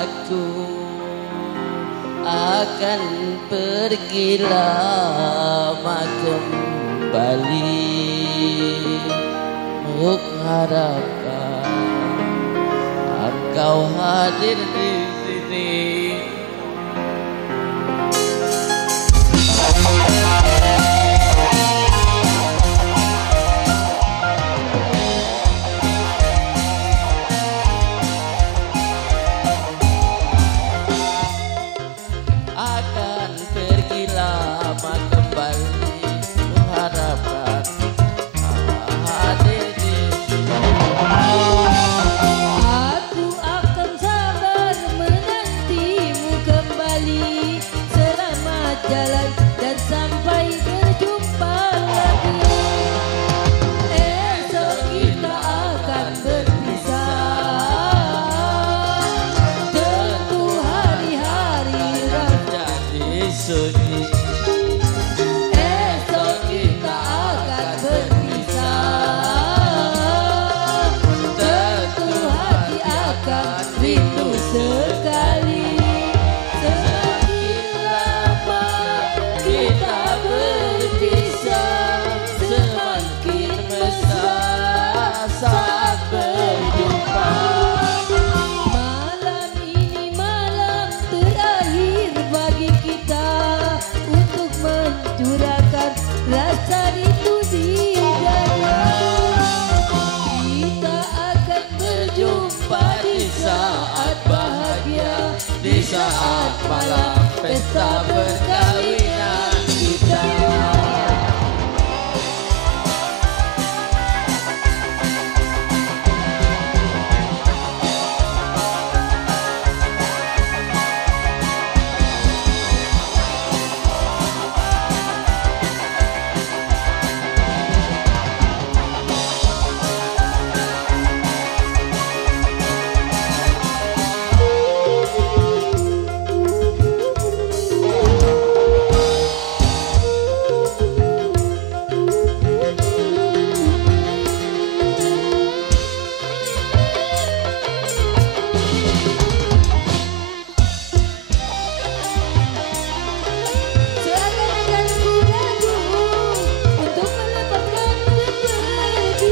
Aku akan pergi lama kembali mengharapkan engkau hadir di sini. Akan pergi lama kembali mengharapkan hadir di sini. Aku akan sabar menantimu kembali, selamat jalan dan sampai berjumpa lagi. Esok kita akan berpisah, tentu hari-hari Jadi sunyi. esok kita akan berpisah, tentu hati akan rindu sekali. Semakin lama kita berpisah, semakin mesra saat berjumpa. Malam ini malam terakhir bagi kita untuk mencurahkan rasa rindu di dada. Kita akan berjumpa di saat bahagia, Di saat malam pesta perkawinan kita. seakan-akan ku ragu untuk melepaskan kepergianmu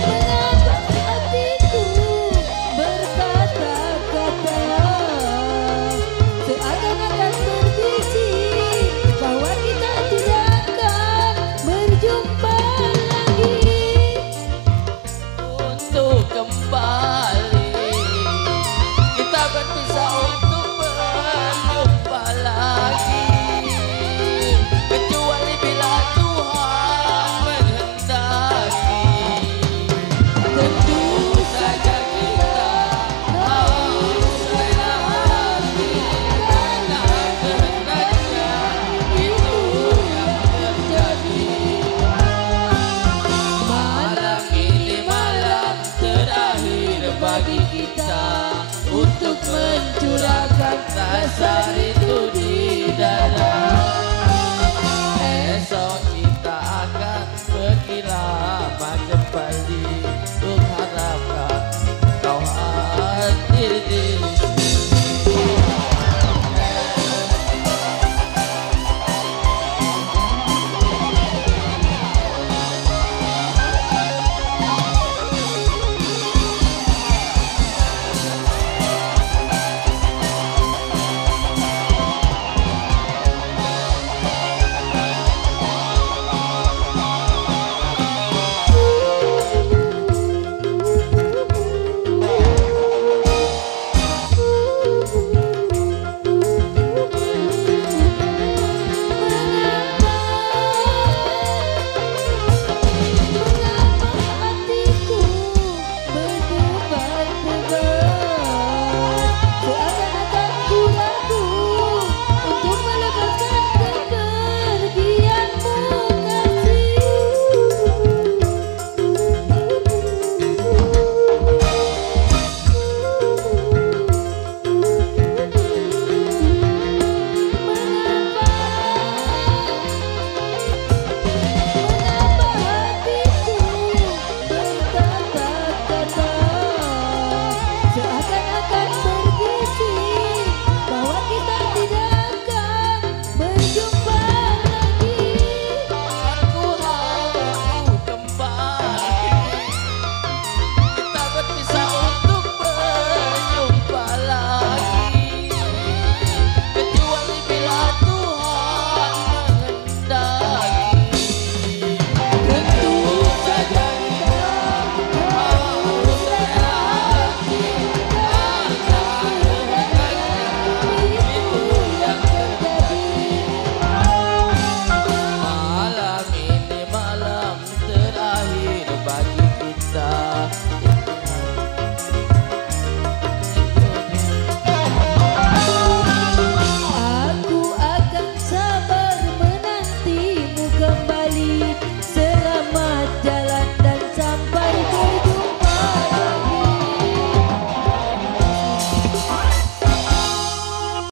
Mengapa hatiku berkata-kata seakan-akan berbisik bahwa kita tidak akan berjumpa lagi. Untuk kembali kita berpisah untuk berjumpa lagi, kecuali bila Tuhan menghendaki. Tentu saja kita harus rela hati karena kehendaknya itu yang terjadi. Malam ini malam terakhir bagi kita untuk mencurahkan rasa rindu